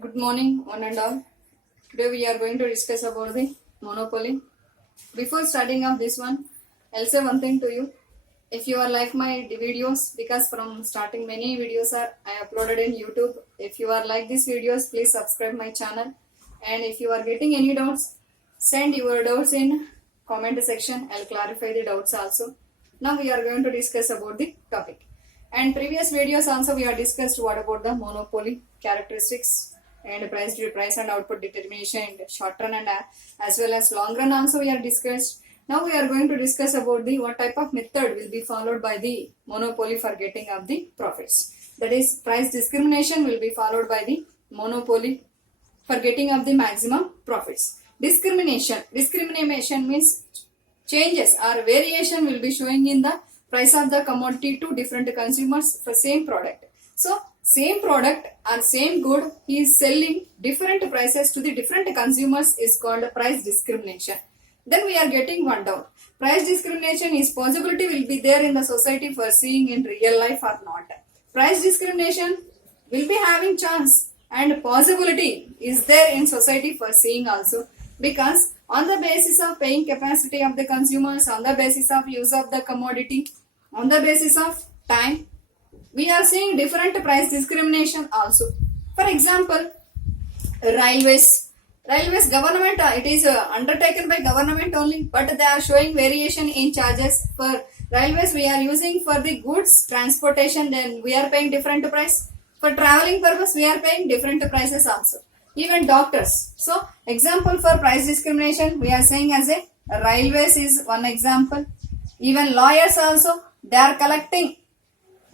Good morning, one and all. Today we are going to discuss about the monopoly. Before starting off this one, I'll say one thing to you. If you are like my videos, because from starting many videos are I uploaded in YouTube. If you are like these videos, please subscribe my channel. And if you are getting any doubts, send your doubts in comment section. I'll clarify the doubts also. Now we are going to discuss about the topic. And previous videos also we have discussed what about the monopoly characteristics and price and output determination in short run and as well as long run also we have discussed. Now we are going to discuss about the what type of method will be followed by the monopoly for getting of the profits. That is, price discrimination will be followed by the monopoly for getting of the maximum profits. Discrimination means changes or variation will be showing in the price of the commodity to different consumers for same product. So same product or same good he is selling different prices to the different consumers is called price discrimination. Then we are getting one down. Price discrimination is possibility will be there in the society for seeing in real life or not. Price discrimination will be having chance and possibility is there in society for seeing also, because on the basis of paying capacity of the consumers, on the basis of use of the commodity, on the basis of time, we are seeing different price discrimination also. For example, railways government, it is undertaken by government only, but they are showing variation in charges. For railways we are using for the goods transportation, then we are paying different price. For traveling purpose we are paying different prices also. Even doctors. So example for price discrimination we are saying as a railways is one example. Even lawyers also, they are collecting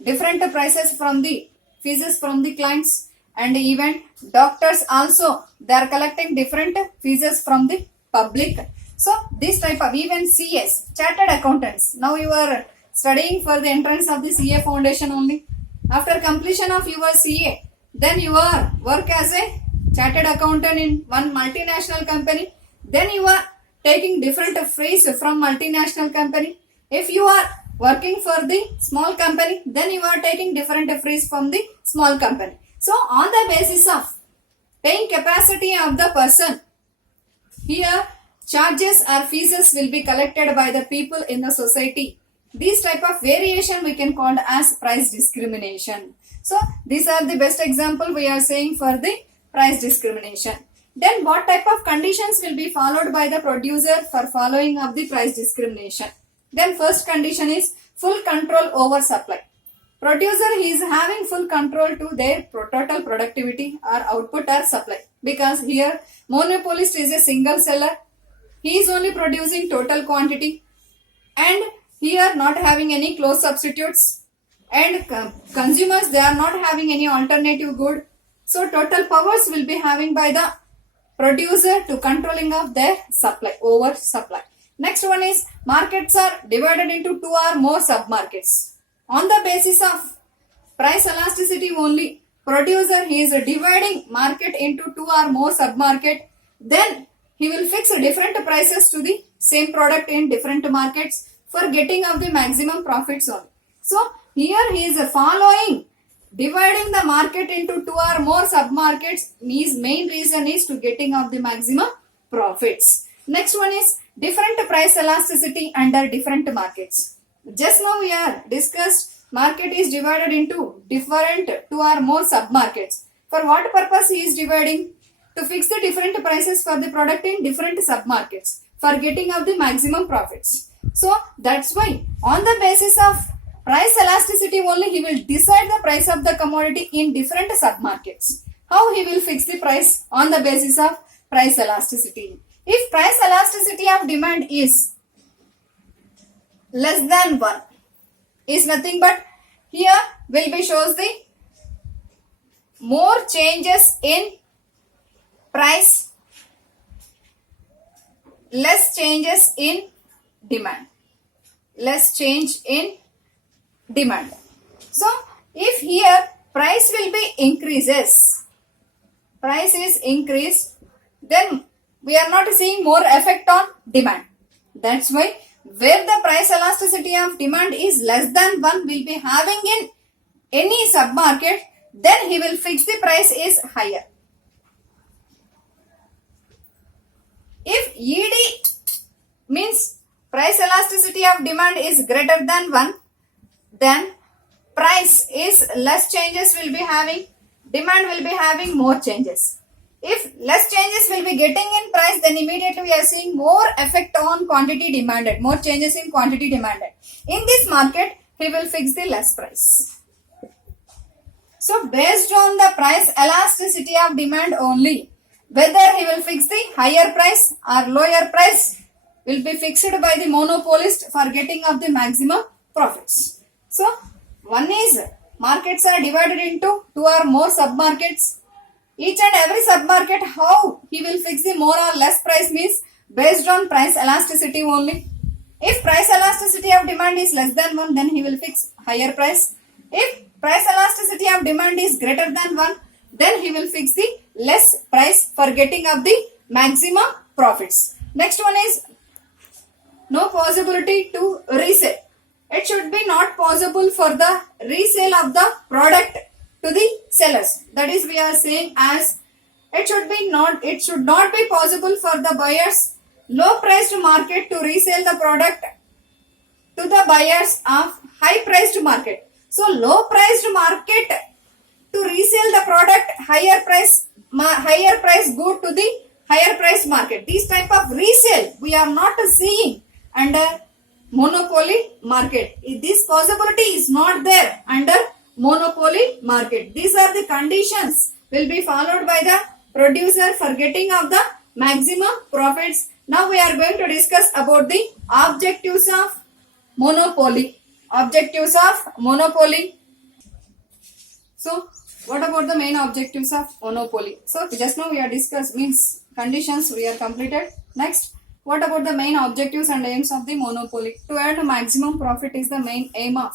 different prices from the fees from the clients, and even doctors also they are collecting different fees from the public. So this type of, even CS, chartered accountants, now you are studying for the entrance of the CA foundation only. After completion of your CA, then you are work as a chartered accountant in one multinational company, then you are taking different fees from multinational company. If you are working for the small company, then you are taking different fees from the small company. So on the basis of paying capacity of the person, here charges or fees will be collected by the people in the society. This type of variation we can call as price discrimination. So these are the best example we are saying for the price discrimination. Then what type of conditions will be followed by the producer for following of the price discrimination? Then first condition is full control over supply. Producer he is having full control to their total productivity or output or supply, because here monopolist is a single seller. He is only producing total quantity, and here not having any close substitutes, and consumers they are not having any alternative good. So total powers will be having by the producer to controlling of their supply, over supply. Next one is markets are divided into two or more sub-markets. On the basis of price elasticity only, producer he is dividing market into two or more sub-market. Then he will fix different prices to the same product in different markets for getting of the maximum profits only. So here he is following dividing the market into two or more sub-markets. His main reason is to getting of the maximum profits. Next one is different price elasticity under different markets. Just now we are discussed market is divided into different two or more sub-markets. For what purpose he is dividing? To fix the different prices for the product in different sub-markets for getting of the maximum profits. So that's why on the basis of price elasticity only he will decide the price of the commodity in different sub-markets. How he will fix the price? On the basis of price elasticity. If price elasticity of demand is less than 1, is nothing but here will be shows the more changes in price, less changes in demand, less change in demand. So if here price will be increases, price is increased, then we are not seeing more effect on demand. That's why where the price elasticity of demand is less than 1 will be having in any sub-market, then he will fix the price is higher. If ED means price elasticity of demand is greater than 1, then price is less changes will be having, demand will be having more changes. If less changes will be getting in price, then immediately we are seeing more effect on quantity demanded, more changes in quantity demanded. In this market, he will fix the less price. So based on the price elasticity of demand only, whether he will fix the higher price or lower price will be fixed by the monopolist for getting of the maximum profits. So one is markets are divided into 2 or more sub-markets. Each and every sub-market, how he will fix the more or less price means based on price elasticity only. If price elasticity of demand is less than 1, then he will fix higher price. If price elasticity of demand is greater than 1, then he will fix the less price for getting of the maximum profits. Next one is no possibility to resell. It should be not possible for the resale of the product to the sellers. That is, we are saying as it should not be possible for the buyers low priced market to resell the product to the buyers of high priced market. So low priced market to resell the product higher price good to the higher price market. This type of resale we are not seeing under monopoly market. This possibility is not there under monopoly market. These are the conditions will be followed by the producer for getting of the maximum profits. Now we are going to discuss about the objectives of monopoly. Objectives of monopoly. So what about the main objectives of monopoly? So just now we are discussed means conditions we are completed. Next, what about the main objectives and aims of the monopoly? To earn maximum profit is the main aim of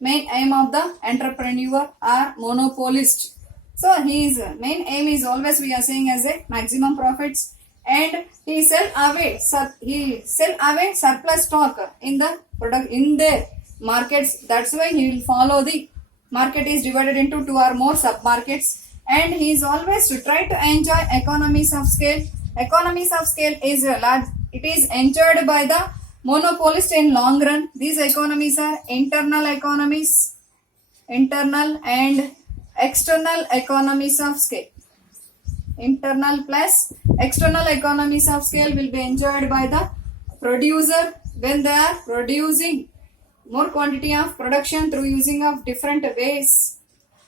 the entrepreneur or monopolist. So his main aim is always we are saying as a maximum profits, and he sell away surplus stock in the product in the markets. That's why he will follow the market is divided into 2 or more sub markets, and he is always to try to enjoy economies of scale. Economies of scale is large. It is enjoyed by the monopolist in long run. These economies are internal economies, internal and external economies of scale. Internal plus external economies of scale will be enjoyed by the producer when they are producing more quantity of production through using of different ways,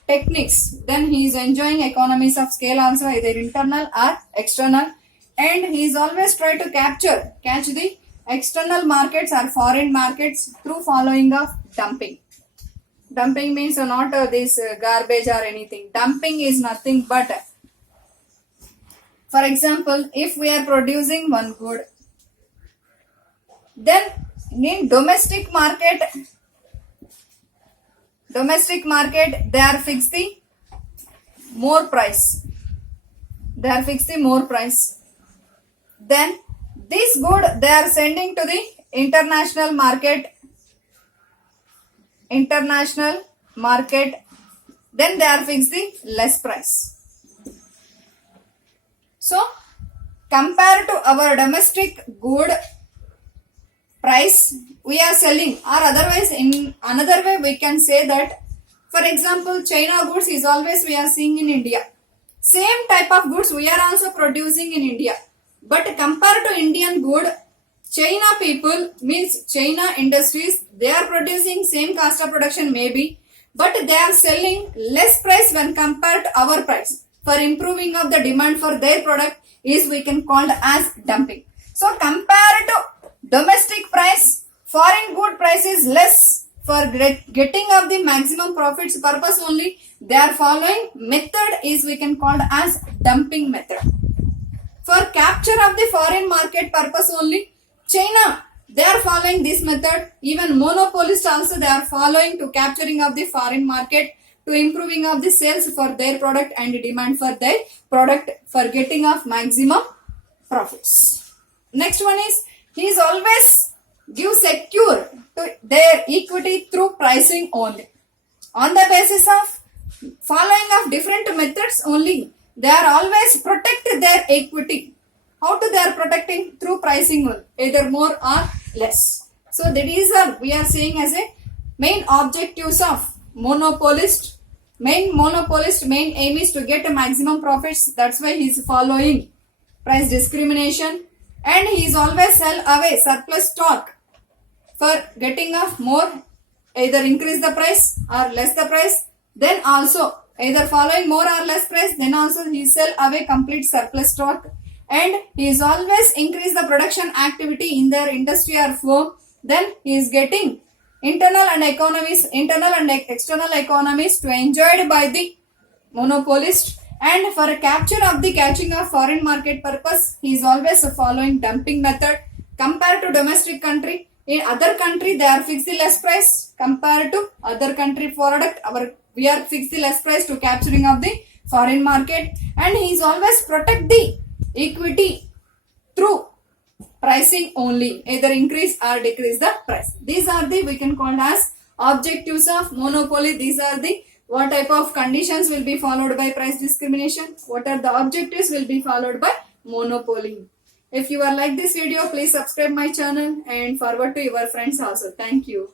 techniques. Then he is enjoying economies of scale also, either internal or external, and he is always try to catch the external markets or foreign markets through following of dumping. Dumping means not this garbage or anything. Dumping is nothing but, for example, if we are producing one good, then in domestic market they are fixed the more price. Then this good they are sending to the international market, then they are fixed the less price. So compared to our domestic good price we are selling, or otherwise in another way we can say that, for example, China goods is always we are seeing in India. Same type of goods we are also producing in India, but compared to Indian good, China people means China industries, they are producing same cost of production maybe, but they are selling less price when compared to our price. For improving of the demand for their product is we can call as dumping. So compared to domestic price, foreign good price is less. For getting of the maximum profits purpose only, they are following method is we can call as dumping method. For capture of the foreign market purpose only, China they are following this method. Even monopolists also they are following to capturing of the foreign market, to improving of the sales for their product and demand for their product for getting of maximum profits. Next one is he is always give secure to their equity through pricing only. On the basis of following of different methods only, they are always protect their equity. How to they are protecting? Through pricing only, either more or less. So that is we are saying as a main objectives of monopolist. Main aim is to get a maximum profits. That's why he is following price discrimination, and he is always sell away surplus stock for getting of more, either increase the price or less the price. Then also either following more or less price, then also he sell away complete surplus stock, and he is always increase the production activity in their industry or firm. Then he is getting internal and external economies to enjoyed by the monopolist, and for a catching of foreign market purpose, he is always following dumping method compared to domestic country. In other country they are fixed the less price compared to other country product. We are fixed the less price to capturing of the foreign market, and he is always protect the equity through pricing only, either increase or decrease the price. These are the we can call as objectives of monopoly. These are the what type of conditions will be followed by price discrimination, what are the objectives will be followed by monopoly. If you are like this video, please subscribe my channel and forward to your friends also. Thank you.